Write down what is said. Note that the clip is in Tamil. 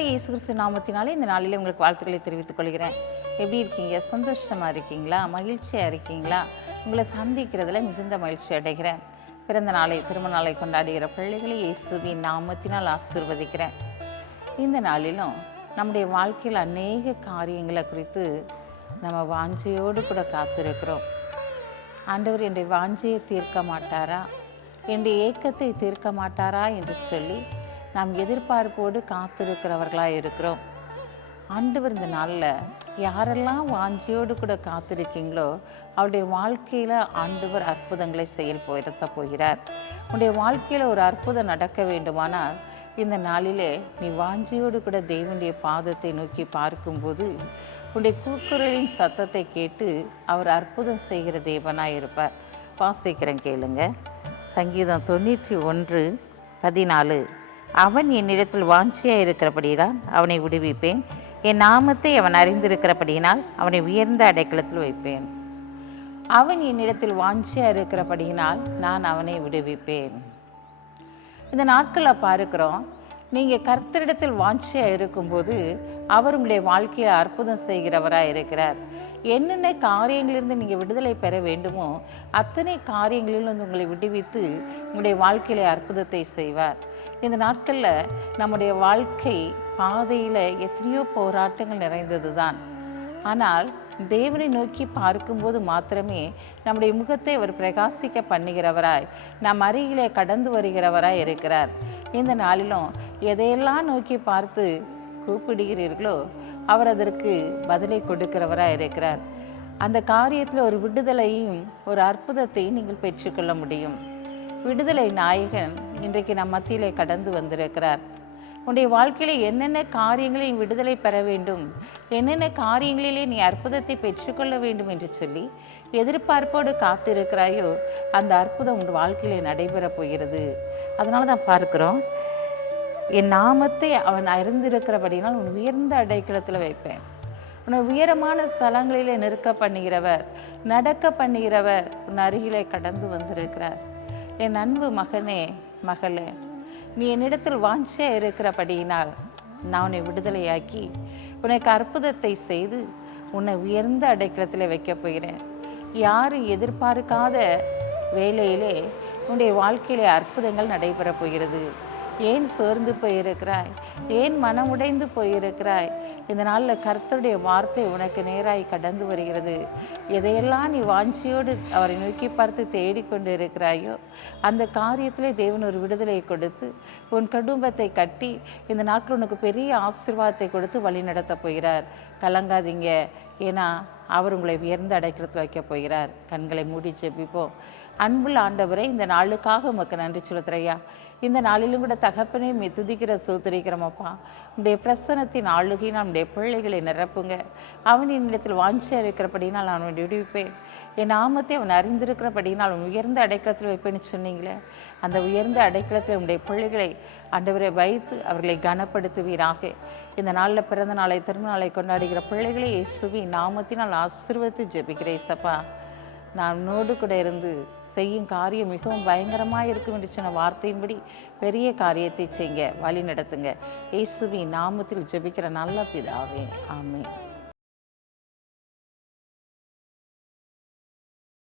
கிறிஸ்து நாமத்தினாலே இந்த நாளிலே உங்களுக்கு வாழ்த்துக்களை தெரிவித்துக் கொள்கிறேன். எப்படி இருக்கீங்க? சந்தோஷமாக இருக்கீங்களா? மகிழ்ச்சியாக இருக்கீங்களா? உங்களை சந்திக்கிறதுல மிகுந்த மகிழ்ச்சி அடைகிறேன். பிறந்த நாளை திருமண நாளை கொண்டாடுகிற பிள்ளைகளை இயேசுவின் நாமத்தினால் ஆசிர்வதிக்கிறேன். இந்த நாளிலும் நம்முடைய வாழ்க்கையில் அநேக காரியங்களை குறித்து நம்ம வாஞ்சையோடு கூட காத்திருக்கிறோம். ஆண்டவர் என்னுடைய வாஞ்சையை தீர்க்க மாட்டாரா? என்னுடைய ஏக்கத்தை தீர்க்க மாட்டாரா என்று சொல்லி நாம் எதிர்பார்ப்போடு காத்திருக்கிறவர்களாக இருக்கிறோம். ஆண்டவர் இந்த நாளில் யாரெல்லாம் வாஞ்சியோடு கூட காத்திருக்கீங்களோ அவருடைய வாழ்க்கையில் ஆண்டவர் அற்புதங்களை செயல் போயிருத்த போகிறார். உன்னுடைய வாழ்க்கையில் ஒரு அற்புதம் நடக்க வேண்டுமானால் இந்த நாளிலே நீ வாஞ்சியோடு கூட தேவனுடைய பாதத்தை நோக்கி பார்க்கும்போது உன்னுடைய கூக்குரலின் சத்தத்தை கேட்டு அவர் அற்புதம் செய்கிற தேவனாக இருப்பார். வாசிக்கிறேன் கேளுங்க. சங்கீதம் தொண்ணூற்றி ஒன்று பதினாலு. அவன் என்னிடத்தில் வாஞ்சியாக இருக்கிறபடிதான் அவனை விடுவிப்பேன். என் நாமத்தை அவன் அறிந்திருக்கிறபடியினால் அவனை உயர்ந்த அடைக்கலத்தில் வைப்பேன். அவன் என்னிடத்தில் வாஞ்சியாக இருக்கிறபடியினால் நான் அவனை விடுவிப்பேன். இந்த நாட்களில் பார்க்குறோம் நீங்கள் கர்த்தரிடத்தில் வாஞ்சியாக இருக்கும்போது அவர் உங்களுடைய வாழ்க்கையை அற்புதம் செய்கிறவராக இருக்கிறார். என்னென்ன காரியங்களிலிருந்து நீங்கள் விடுதலை பெற வேண்டுமோ அத்தனை காரியங்களிலிருந்து உங்களை விடுவித்து உங்களுடைய வாழ்க்கையில அற்புதத்தை செய்வார். இந்த நாட்களில் நம்முடைய வாழ்க்கை பாதையில் எத்தனையோ போராட்டங்கள் நிறைந்தது தான் ஆனால் தேவனை நோக்கி பார்க்கும்போது மாத்திரமே நம்முடைய முகத்தை அவர் பிரகாசிக்க பண்ணுகிறவராய் நம் அருகிலே கடந்து வருகிறவராய் இருக்கிறார். இந்த நாளிலும் எதையெல்லாம் நோக்கி பார்த்து கூப்பிடுகிறீர்களோ அவர் அதற்கு பதிலை கொடுக்கிறவராக இருக்கிறார். அந்த காரியத்தில் ஒரு விடுதலையும் ஒரு அற்புதத்தையும் நீங்கள் பெற்றுக்கொள்ள முடியும். விடுதலை நாயகன் இன்றைக்கு நம் மத்தியிலே கடந்து வந்திருக்கிறார். உன்னுடைய வாழ்க்கையில என்னென்ன காரியங்களில் விடுதலை பெற வேண்டும் என்னென்ன காரியங்களிலே நீ அற்புதத்தை பெற்றுக்கொள்ள வேண்டும் என்று சொல்லி எதிர்பார்ப்போடு காத்திருக்கிறாயோ அந்த அற்புதம் உன் வாழ்க்கையிலே நடைபெறப் போகிறது. அதனால தான் பார்க்குறோம். என் நாமத்தை அவன் அறிந்திருக்கிறபடினால் உன் உயர்ந்த அடைக்கலத்தில் வைப்பேன். உன்னை உயரமான ஸ்தலங்களிலே நிற்க பண்ணுகிறவர் நடக்க பண்ணுகிறவர் உன் அருகிலே கடந்து வந்திருக்கிறார். என் அன்பு மகனே மகளே நீ என்னிடத்தில் வாஞ்சியாக இருக்கிறபடியினால் நான் உன்னை விடுதலையாக்கி உனக்கு அற்புதத்தை செய்து உன்னை உயர்ந்த அடைக்கலத்தில் வைக்கப் போகிறேன். யாரும் எதிர்பார்க்காத வேலையிலே உன்னுடைய வாழ்க்கையிலே அற்புதங்கள் நடைபெறப் போகிறது. ஏன் சோர்ந்து போயிருக்கிறாய்? ஏன் மனமுடைந்து போயிருக்கிறாய்? இந்த நாளில் கர்த்தருடைய வார்த்தை உனக்கு நேராய் கடந்து வருகிறது. எதையெல்லாம் நீ வாஞ்சியோடு அவரை நோக்கி பார்த்து தேடிக்கொண்டு இருக்கிறாயோ அந்த காரியத்தில் தேவன் ஒரு விடுதலையை கொடுத்து உன் குடும்பத்தை கட்டி இந்த நாட்கள் உனக்கு பெரிய ஆசீர்வாதத்தை கொடுத்து வழி நடத்தப் போகிறார். கலங்காதீங்க. ஏன்னா அவர் உங்களை உயர்ந்த அடைக்கிறதுல வைக்க போகிறார். கண்களை மூடி ஜெபிப்போம். அன்புள்ள ஆண்டவரே இந்த நாளுக்காக உமக்கு நன்றி சொல்லுத்துறையா இந்த நாளிலும் கூட தகப்பனே மெத்துதிக்கிற துதிக்கிற உடைய பிரசனத்தின் ஆளுகை நம்முடைய பிள்ளைகளை நிரப்புங்க. அவன் என்னிடத்தில் வாஞ்சியாக இருக்கிறபடினால் நான் அவனை விடுவிப்பேன். என் நாமத்தை அவன் அறிந்திருக்கிறபடினால் அவன் உயர்ந்த அடைக்கலத்தில் வைப்பேன்னு சொன்னீங்களே. அந்த உயர்ந்த அடைக்கலத்தில் உடைய பிள்ளைகளை அண்டவரை வைத்து அவர்களை கனப்படுத்துவீராக. இந்த நாளில் பிறந்த நாளை திருநாளை கொண்டாடுகிற பிள்ளைகளை இயேசுவி நாமத்தினால் ஆசிர்வத்து ஜெபிக்கிறேன் சப்பா நான் உன்னோடு கூட இருந்து செய்யும் காரியம் மிகவும் பயங்கரமாக இருக்கும் என்று சொன்ன வார்த்தையின்படி பெரிய காரியத்தை செய்யுங்க வழி நடத்துங்க. இயேசுவின் நாமத்தில் ஜெபிக்கிற நல்ல பிதாவே ஆமே